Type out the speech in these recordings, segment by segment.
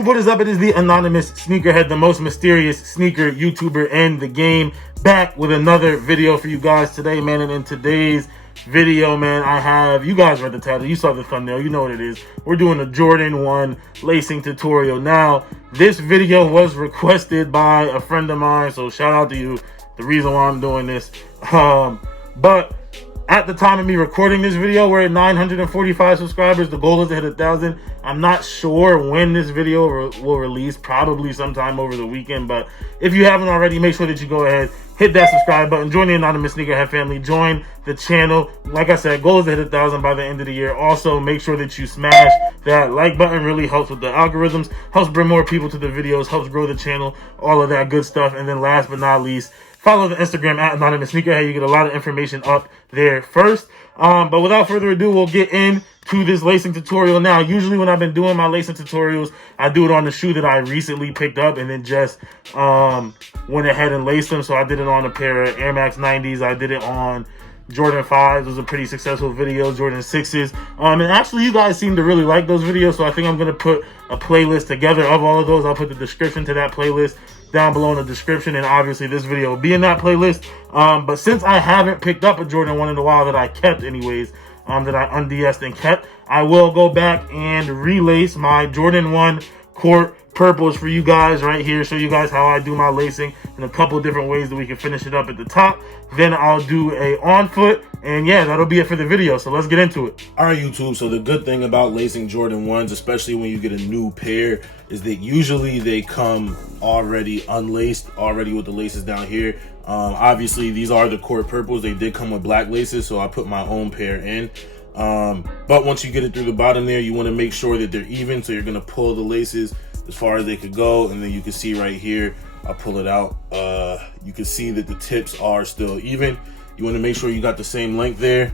YouTube, what is up? It is the anonymous sneakerhead, the most mysterious sneaker YouTuber in the game, back with another video for you guys today, man. And in today's video, man, I have, you guys read the title, you saw the thumbnail, you know what it is. We're doing a Jordan 1 lacing tutorial. Now, this video was requested by a friend of mine, so shout out to you, the reason why I'm doing this. But at the time of me recording this video, we're at 945 subscribers. The goal is to hit 1,000. I'm not sure when this video will release, probably sometime over the weekend. But if you haven't already, make sure that you go ahead, hit that subscribe button, join the anonymous sneakerhead family, join the channel. Like I said, goal is to hit 1,000 by the end of the year. Also, make sure that you smash that like button. Really helps with the algorithms, helps bring more people to the videos, helps grow the channel, all of that good stuff. And then last but not least, follow the Instagram at Anonymous Sneakerhead. You get a lot of information up there first. But without further ado, we'll get into this lacing tutorial now. Usually when I've been doing my lacing tutorials, I do it on the shoe that I recently picked up and then just went ahead and laced them. So I did it on a pair of Air Max 90s. I did it on Jordan 5s. It was a pretty successful video. Jordan 6s. And actually, you guys seem to really like those videos. So I think I'm going to put a playlist together of all of those. I'll put the description to that playlist down below in the description, and obviously this video will be in that playlist. But since I haven't picked up a Jordan 1 in a while, that I kept anyways, that I unds and kept, I will go back and relace my Jordan 1 court purples for you guys right here, show you guys how I do my lacing in a couple different ways that we can finish it up at the top. Then I'll do a on foot, and yeah, that'll be it for the video. So let's get into it. All right, YouTube, so the good thing about lacing Jordan 1s, especially when you get a new pair, is that usually they come already unlaced, already with the laces down here. Obviously, these are the court purples. They did come with black laces, so I put my own pair in. But once you get it through the bottom there, you want to make sure that they're even, so you're going to pull the laces as far as they could go, and then you can see right here, I'll pull it out. You can see that the tips are still even. You want to make sure you got the same length there.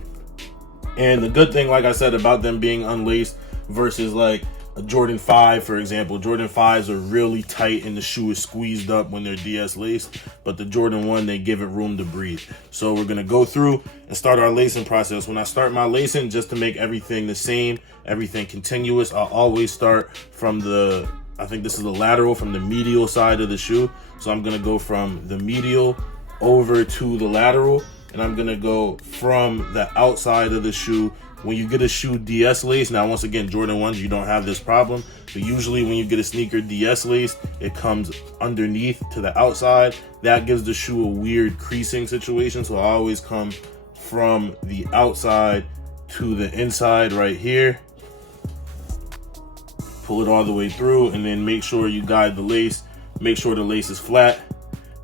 And the good thing, like I said, about them being unlaced versus like a Jordan 5, for example, Jordan 5s are really tight and the shoe is squeezed up when they're DS laced, but the Jordan 1, they give it room to breathe. So we're going to go through and start our lacing process. When I start my lacing, just to make everything the same, everything continuous, I'll always start from the, I think this is the lateral, from the medial side of the shoe. So I'm going to go from the medial over to the lateral, and I'm going to go from the outside of the shoe. When you get a shoe DS laced, now once again, Jordan 1s, you don't have this problem, but usually when you get a sneaker DS laced, it comes underneath to the outside. That gives the shoe a weird creasing situation, so I always come from the outside to the inside right here. Pull it all the way through, and then make sure you guide the lace. Make sure the lace is flat.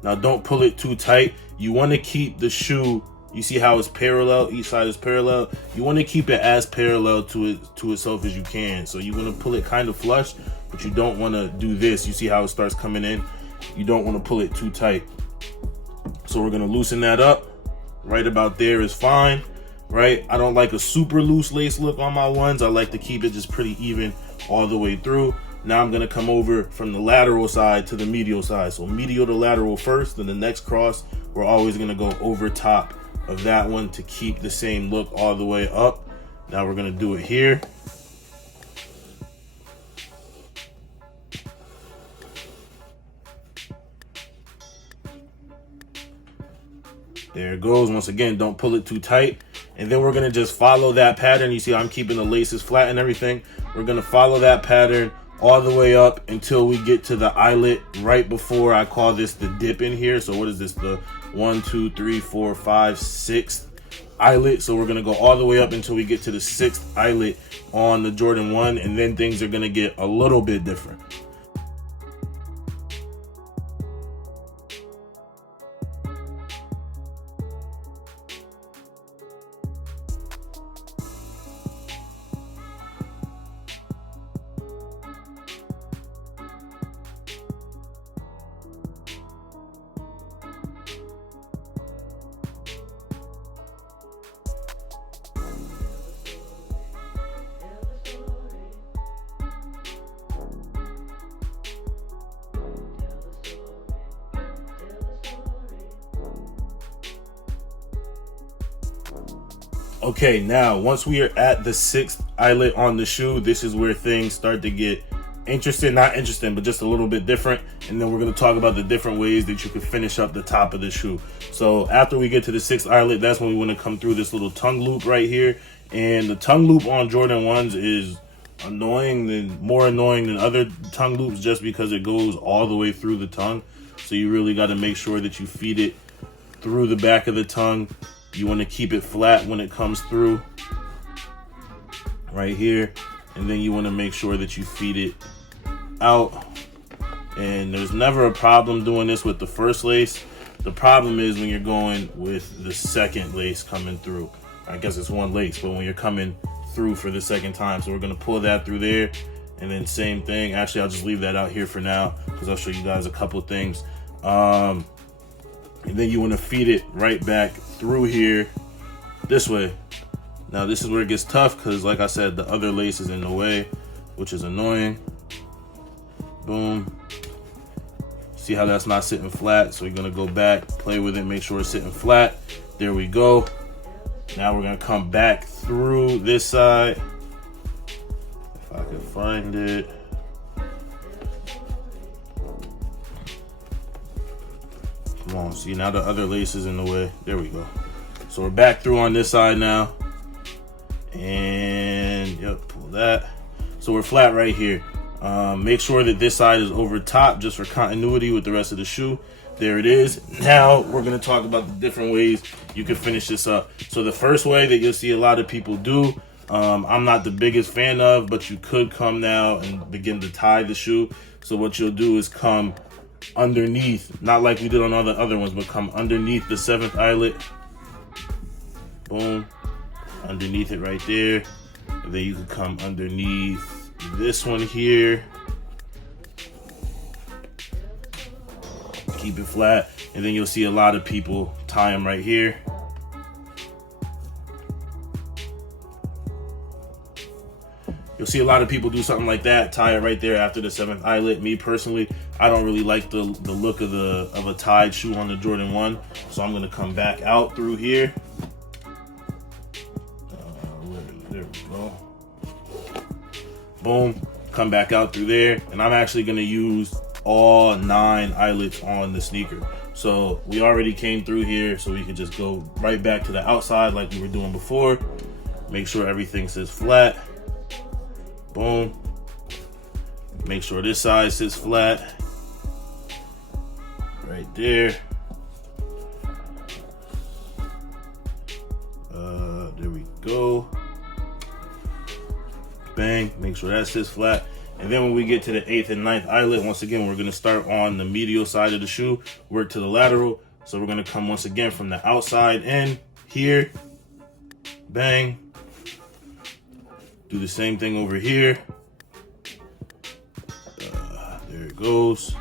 Now don't pull it too tight. You want to keep the shoe, you see how it's parallel, each side is parallel. You want to keep it as parallel to itself as you can. So you want to pull it kind of flush, but you don't want to do this. You see how it starts coming in? You don't want to pull it too tight. So we're going to loosen that up. Right about there is fine, right? I don't like a super loose lace look on my ones. I like to keep it just pretty even all the way through. Now I'm going to come over from the lateral side to the medial side. So medial to lateral first, then the next cross, we're always going to go over top of that one to keep the same look all the way up. Now we're going to do it here. There it goes. Once again, don't pull it too tight. And then we're going to just follow that pattern. You see I'm keeping the laces flat and everything. We're going to follow that pattern all the way up until we get to the eyelet right before, I call this the dip in here. So what is this? The 1, 2, 3, 4, 5, 6th eyelet. So we're going to go all the way up until we get to the 6th eyelet on the Jordan 1. And then things are going to get a little bit different. Okay, now once we are at the 6th eyelet on the shoe, this is where things start to get interesting, not interesting, but just a little bit different. And then we're going to talk about the different ways that you can finish up the top of the shoe. So after we get to the 6th eyelet, that's when we want to come through this little tongue loop right here. And the tongue loop on Jordan 1s is more annoying than other tongue loops, just because it goes all the way through the tongue. So you really got to make sure that you feed it through the back of the tongue. You want to keep it flat when it comes through right here. And then you want to make sure that you feed it out. And there's never a problem doing this with the first lace. The problem is when you're going with the second lace coming through. I guess it's one lace, but when you're coming through for the second time. So we're going to pull that through there. And then same thing. Actually, I'll just leave that out here for now, because I'll show you guys a couple of things. And then you want to feed it right back through here this way. Now this is where it gets tough, because like I said, the other lace is in the way, which is annoying. Boom. See how that's not sitting flat? So we're gonna go back, play with it, make sure it's sitting flat. There we go. Now we're gonna come back through this side. If I can find it. Come on, see, now the other lace is in the way. There we go. So we're back through on this side now. And yep, pull that. So we're flat right here. Make sure that this side is over top, just for continuity with the rest of the shoe. There it is. Now we're going to talk about the different ways you can finish this up. So the first way that you'll see a lot of people do, I'm not the biggest fan of, but you could come now and begin to tie the shoe. So what you'll do is come underneath, not like we did on all the other ones, but come underneath the 7th eyelet. Boom. Underneath it right there. And then you can come underneath this one here. Keep it flat. And then you'll see a lot of people tie them right here. You'll see a lot of people do something like that, tie it right there after the 7th eyelet. Me personally, I don't really like the look of a tied shoe on the Jordan 1. So I'm gonna come back out through here. There we go. Boom, come back out through there. And I'm actually gonna use all 9 eyelets on the sneaker. So we already came through here, so we can just go right back to the outside like we were doing before. Make sure everything sits flat. Boom. Make sure this side sits flat. Right there. There we go. Bang. Make sure that sits flat. And then when we get to the 8th and 9th eyelet, once again, we're going to start on the medial side of the shoe, work to the lateral. So we're going to come once again from the outside in here. Bang. Do the same thing over here. There it goes.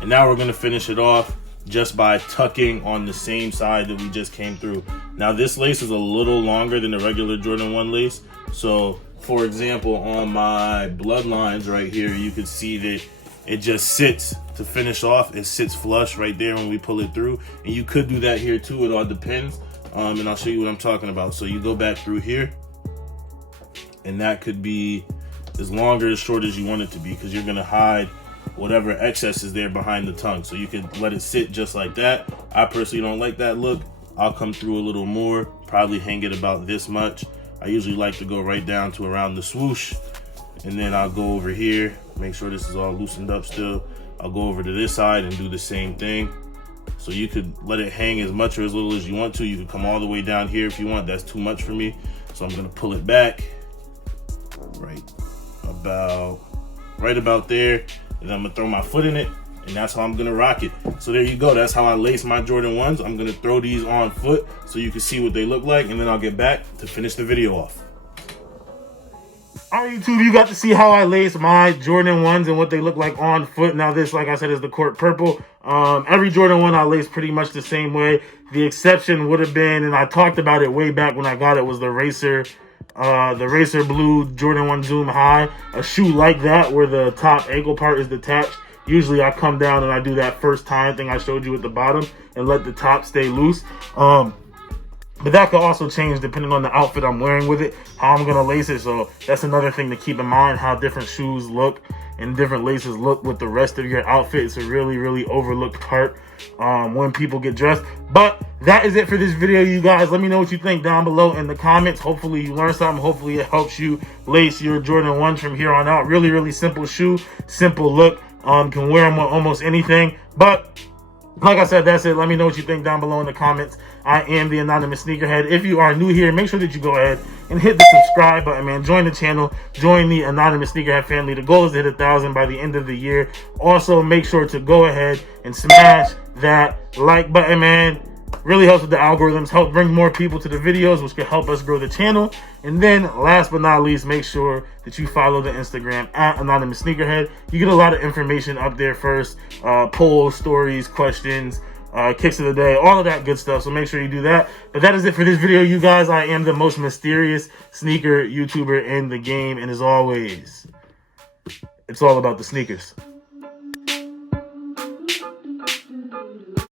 And now we're going to finish it off just by tucking on the same side that we just came through. Now this lace is a little longer than the regular Jordan 1 lace. So for example, on my bloodlines right here, you can see that it just sits to finish off. It sits flush right there when we pull it through. And you could do that here too. It all depends. And I'll show you what I'm talking about. So you go back through here, and that could be as long or as short as you want it to be, because you're going to hide whatever excess is there behind the tongue. So you can let it sit just like that. I personally don't like that look. I'll come through a little more, probably hang it about this much. I usually like to go right down to around the swoosh, and then I'll go over here, make sure this is all loosened up still. I'll go over to this side and do the same thing. So you could let it hang as much or as little as you want to. You could come all the way down here if you want. That's too much for me. So I'm going to pull it back right about there. And I'm going to throw my foot in it. And that's how I'm going to rock it. So there you go. That's how I lace my Jordan 1s. I'm going to throw these on foot so you can see what they look like. And then I'll get back to finish the video off. All right, YouTube, you got to see how I lace my Jordan 1s and what they look like on foot. Now this, like I said, is the Court Purple. Every Jordan 1 I lace pretty much the same way. The exception would have been, and I talked about it way back when I got it, was the Racer Blue Jordan 1 Zoom High. A shoe like that where the top ankle part is detached. Usually I come down and I do that first time thing I showed you at the bottom and let the top stay loose. But that could also change depending on the outfit I'm wearing with it, how I'm going to lace it. So that's another thing to keep in mind, how different shoes look and different laces look with the rest of your outfit. It's a really, really overlooked part when people get dressed. But that is it for this video, you guys. Let me know what you think down below in the comments. Hopefully you learned something. Hopefully it helps you lace your Jordan 1s from here on out. Really, really simple shoe, simple look. Can wear them on almost anything. But like I said, that's it. Let me know what you think down below in the comments. I am the Anonymous Sneakerhead. If you are new here, make sure that you go ahead and hit the subscribe button, man. Join the channel. Join the Anonymous Sneakerhead family. The goal is to hit 1,000 by the end of the year. Also, make sure to go ahead and smash that like button, man. Really helps with the algorithms, help bring more people to the videos, which can help us grow the channel. And then last but not least, make sure that you follow the Instagram at Anonymous Sneakerhead. You get a lot of information up there first, polls, stories, questions, kicks of the day, all of that good stuff. So make sure you do that. But that is it for this video, you guys. I am the most mysterious sneaker YouTuber in the game. And as always, it's all about the sneakers.